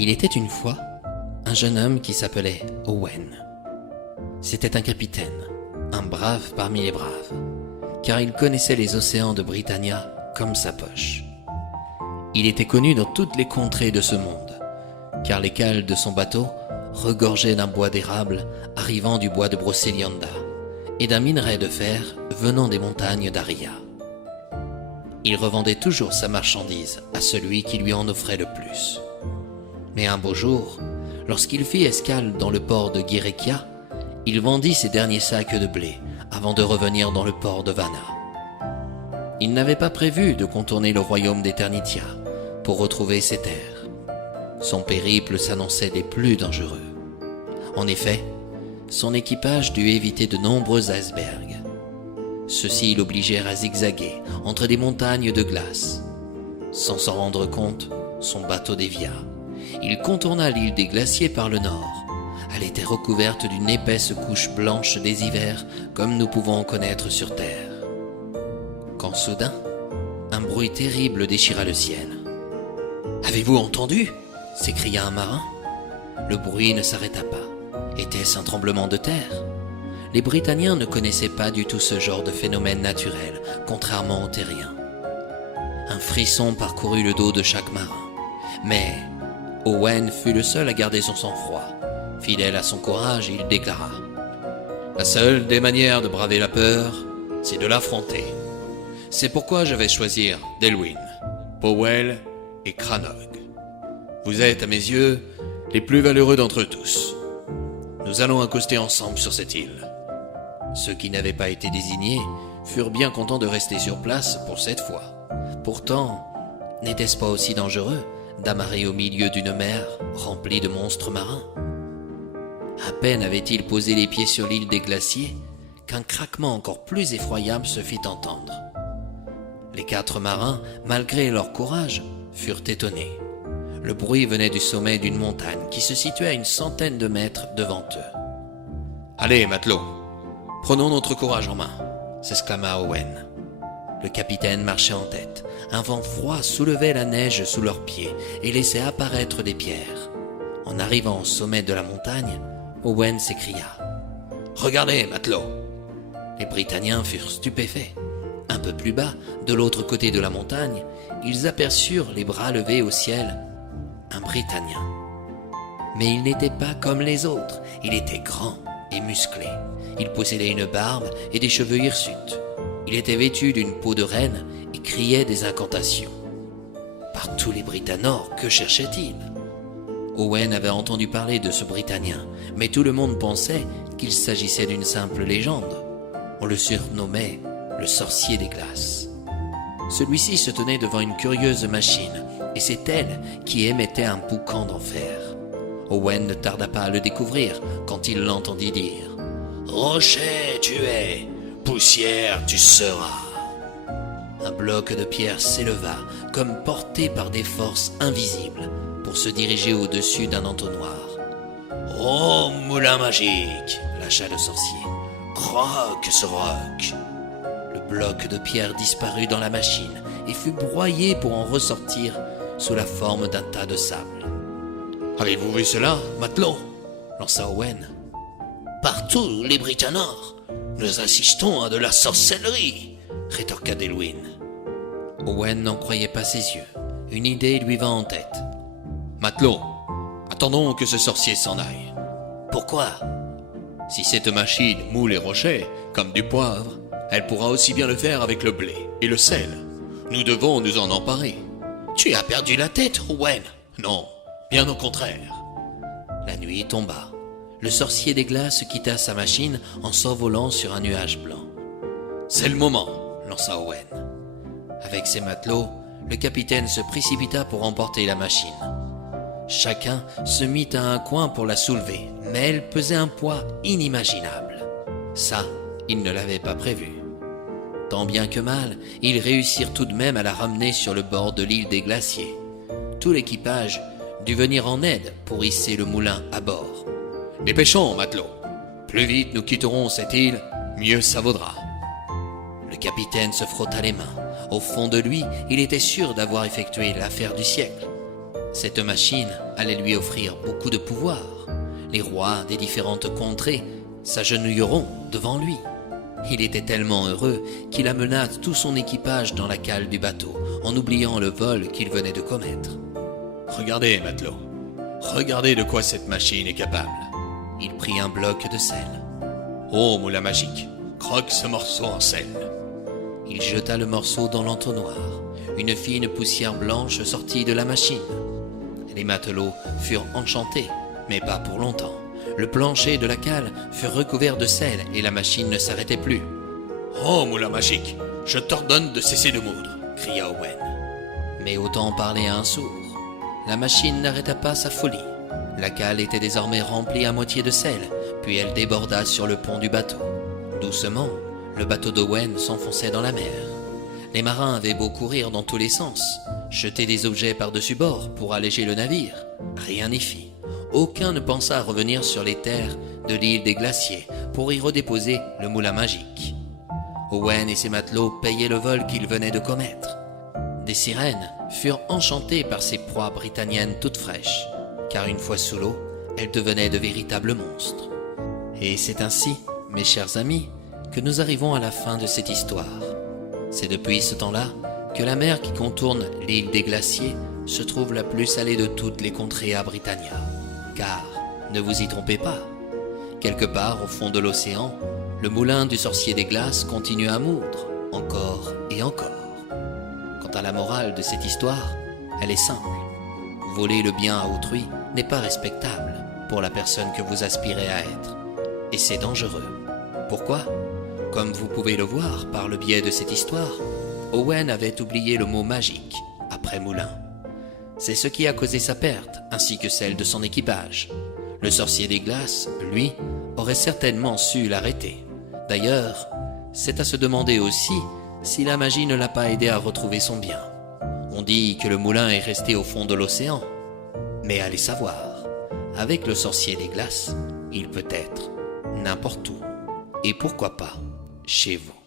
Il était une fois un jeune homme qui s'appelait Owen. C'était un capitaine, un brave parmi les braves, car il connaissait les océans de Britannia comme sa poche. Il était connu dans toutes les contrées de ce monde, car les cales de son bateau regorgeaient d'un bois d'érable arrivant du bois de Brocéliande et d'un minerai de fer venant des montagnes d'Aria. Il revendait toujours sa marchandise à celui qui lui en offrait le plus. Mais un beau jour, lorsqu'il fit escale dans le port de Guirekia, il vendit ses derniers sacs de blé avant de revenir dans le port de Vanna. Il n'avait pas prévu de contourner le royaume d'Eternitia pour retrouver ses terres. Son périple s'annonçait des plus dangereux. En effet, son équipage dut éviter de nombreux icebergs. Ceux-ci l'obligèrent à zigzaguer entre des montagnes de glace. Sans s'en rendre compte, son bateau dévia. Il contourna l'île des glaciers par le nord. Elle était recouverte d'une épaisse couche blanche des hivers comme nous pouvons en connaître sur Terre. Quand soudain, un bruit terrible déchira le ciel. « Avez-vous entendu ?» s'écria un marin. Le bruit ne s'arrêta pas. Était-ce un tremblement de terre ? Les Britanniens ne connaissaient pas du tout ce genre de phénomène naturel, contrairement aux terriens. Un frisson parcourut le dos de chaque marin. Mais Owen fut le seul à garder son sang-froid. Fidèle à son courage, il déclara « La seule des manières de braver la peur, c'est de l'affronter. C'est pourquoi je vais choisir Delwyn, Powell et Cranog. Vous êtes, à mes yeux, les plus valeureux d'entre eux tous. Nous allons accoster ensemble sur cette île. » Ceux qui n'avaient pas été désignés furent bien contents de rester sur place pour cette fois. Pourtant, n'était-ce pas aussi dangereux d'amarrer au milieu d'une mer remplie de monstres marins? À peine avaient-ils posé les pieds sur l'île des glaciers qu'un craquement encore plus effroyable se fit entendre. Les 4 marins, malgré leur courage, furent étonnés. Le bruit venait du sommet d'une montagne qui se situait à une centaine de mètres devant eux. « Allez, matelots, prenons notre courage en main !» s'exclama Owen. Le capitaine marchait en tête. Un vent froid soulevait la neige sous leurs pieds et laissait apparaître des pierres. En arrivant au sommet de la montagne, Owen s'écria « Regardez, matelots !» Les Britanniens furent stupéfaits. Un peu plus bas, de l'autre côté de la montagne, ils aperçurent les bras levés au ciel un Britannian. Mais il n'était pas comme les autres. Il était grand et musclé. Il possédait une barbe et des cheveux hirsutes. Il était vêtu d'une peau de renne et criait des incantations. Par tous les Britanors, que cherchait-il ? Owen avait entendu parler de ce Britanien, mais tout le monde pensait qu'il s'agissait d'une simple légende. On le surnommait le sorcier des glaces. Celui-ci se tenait devant une curieuse machine, et c'est elle qui émettait un boucan d'enfer. Owen ne tarda pas à le découvrir quand il l'entendit dire « Rocher tu es, poussière tu seras !» Un bloc de pierre s'éleva, comme porté par des forces invisibles, pour se diriger au-dessus d'un entonnoir. « Oh, moulin magique !» lâcha le sorcier. « Croque ce roc !» Le bloc de pierre disparut dans la machine et fut broyé pour en ressortir sous la forme d'un tas de sable. « Avez-vous vu cela, matelot ?» lança Owen. « Partout, les Britanors, nous assistons à de la sorcellerie !» rétorqua Delwyn. Owen n'en croyait pas ses yeux. Une idée lui vint en tête. « Matelot, attendons que ce sorcier s'en aille. »« Pourquoi ?»« Si cette machine moule les rochers, comme du poivre, elle pourra aussi bien le faire avec le blé et le sel. Nous devons nous en emparer. »« Tu as perdu la tête, Owen ?»« Non, bien au contraire. » La nuit tomba. Le sorcier des glaces quitta sa machine en s'envolant sur un nuage blanc. « C'est le moment !» lança Owen. Avec ses matelots, le capitaine se précipita pour emporter la machine. Chacun se mit à un coin pour la soulever, mais elle pesait un poids inimaginable. Ça, ils ne l'avaient pas prévu. Tant bien que mal, ils réussirent tout de même à la ramener sur le bord de l'île des glaciers. Tout l'équipage dut venir en aide pour hisser le moulin à bord. « Dépêchons, matelots. Plus vite nous quitterons cette île, mieux ça vaudra. » Le capitaine se frotta les mains. Au fond de lui, il était sûr d'avoir effectué l'affaire du siècle. Cette machine allait lui offrir beaucoup de pouvoir. Les rois des différentes contrées s'agenouilleront devant lui. Il était tellement heureux qu'il amena tout son équipage dans la cale du bateau, en oubliant le vol qu'il venait de commettre. « Regardez, matelot, regardez de quoi cette machine est capable. » Il prit un bloc de sel. « Oh, moulin magique, croque ce morceau en sel. » Il jeta le morceau dans l'entonnoir. Une fine poussière blanche sortit de la machine. Les matelots furent enchantés, mais pas pour longtemps. Le plancher de la cale fut recouvert de sel et la machine ne s'arrêtait plus. « Oh, moulin magique, je t'ordonne de cesser de moudre !» cria Owen. Mais autant parler à un sourd. La machine n'arrêta pas sa folie. La cale était désormais remplie à moitié de sel, puis elle déborda sur le pont du bateau. Doucement, le bateau d'Owen s'enfonçait dans la mer. Les marins avaient beau courir dans tous les sens, jeter des objets par-dessus bord pour alléger le navire, rien n'y fit. Aucun ne pensa à revenir sur les terres de l'île des Glaciers pour y redéposer le moulin magique. Owen et ses matelots payaient le vol qu'ils venaient de commettre. Des sirènes furent enchantées par ces proies britanniennes toutes fraîches, car une fois sous l'eau, elles devenaient de véritables monstres. Et c'est ainsi, mes chers amis, que nous arrivons à la fin de cette histoire. C'est depuis ce temps-là que la mer qui contourne l'île des Glaciers se trouve la plus salée de toutes les contrées à Britannia. Car, ne vous y trompez pas, quelque part au fond de l'océan, le moulin du sorcier des glaces continue à moudre, encore et encore. Quant à la morale de cette histoire, elle est simple. Voler le bien à autrui n'est pas respectable pour la personne que vous aspirez à être. Et c'est dangereux. Pourquoi ? Comme vous pouvez le voir par le biais de cette histoire, Owen avait oublié le mot magique après moulin. C'est ce qui a causé sa perte, ainsi que celle de son équipage. Le sorcier des glaces, lui, aurait certainement su l'arrêter. D'ailleurs, c'est à se demander aussi si la magie ne l'a pas aidé à retrouver son bien. On dit que le moulin est resté au fond de l'océan. Mais allez savoir, avec le sorcier des glaces, il peut être n'importe où. Et pourquoi pas chez vous.